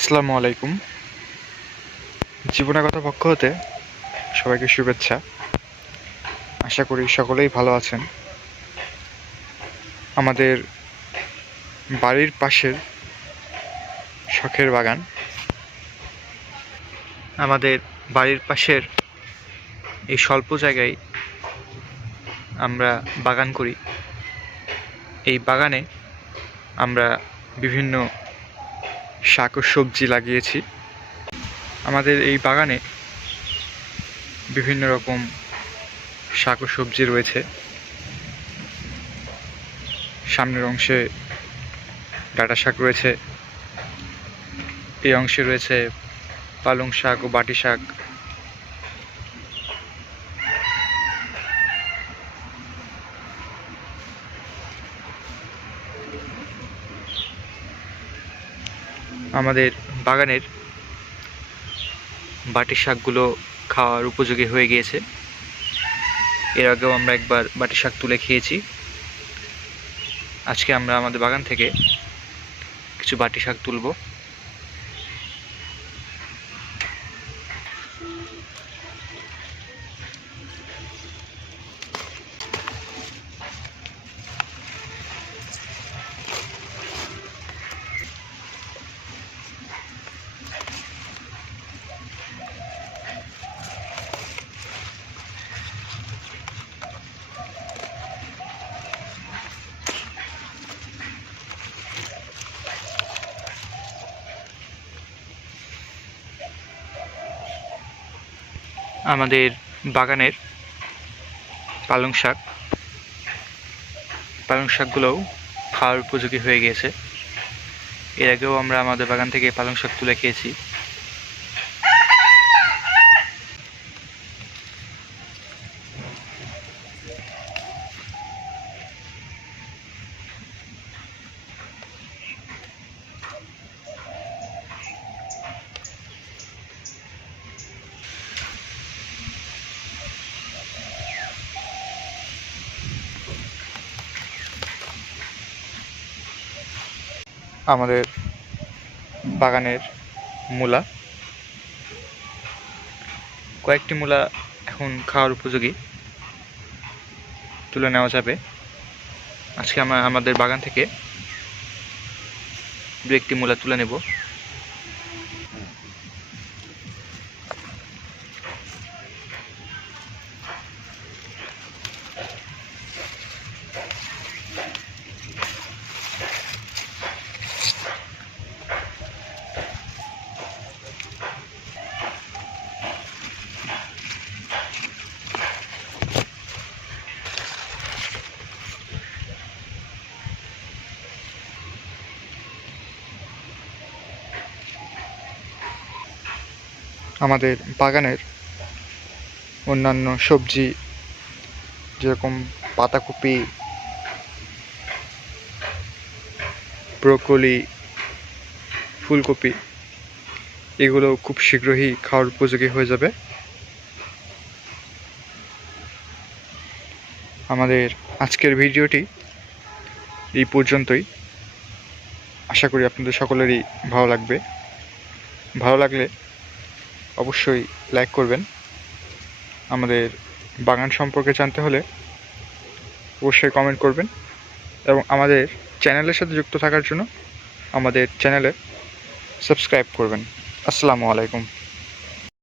আসসালামু আলাইকুম। জীবনাগত পক্ষ হতে সবাইকে শুভেচ্ছা। আশা করি সকলেই ভালো আছেন। আমাদের বাড়ির পাশের শখের বাগান, আমাদের বাড়ির পাশের এই স্বল্প জায়গায় আমরা বাগান করি। এই বাগানে আমরা বিভিন্ন শাক ও সবজি লাগিয়েছি। আমাদের এই বাগানে বিভিন্ন রকম শাক ও সবজি রয়েছে। সামনের অংশে ডাঁটা শাক রয়েছে, এই অংশে রয়েছে পালং শাক ও বাটি শাক। আমাদের বাগানের বাটি শাকগুলো খাওয়ার উপযোগী হয়ে গিয়েছে। এর আগেও আমরা একবার বাটি শাক তুলে খেয়েছি। আজকে আমরা আমাদের বাগান থেকে কিছু বাটি শাক তুলব। আমাদের বাগানের পালং শাকগুলোও খাওয়ার উপযোগী হয়ে গিয়েছে। এর আগেও আমরা আমাদের বাগান থেকে পালং শাক তুলে খেয়েছি। আমাদের বাগানের মূলা, কয়েকটি মূলা এখন খাওয়ার উপযোগী, তুলে নেওয়া যাবে। আজকে আমরা আমাদের বাগান থেকে দু একটি মূলা তুলে নেব। আমাদের বাগানের অন্যান্য সবজি যেরকম পাতাকপি, ব্রোকলি, ফুলকপি, এগুলো খুব শীঘ্রই খাওয়ার উপযোগী হয়ে যাবে। আমাদের আজকের ভিডিওটি এই পর্যন্তই। আশা করি আপনাদের সকলেরই ভালো লাগবে। ভালো লাগলে অবশ্যই লাইক করবেন। আমাদের বাগান সম্পর্কে জানতে হলে অবশ্যই কমেন্ট করবেন এবং আমাদের চ্যানেলের সাথে যুক্ত থাকার জন্য আমাদের চ্যানেলে সাবস্ক্রাইব করবেন। আসসালামু আলাইকুম।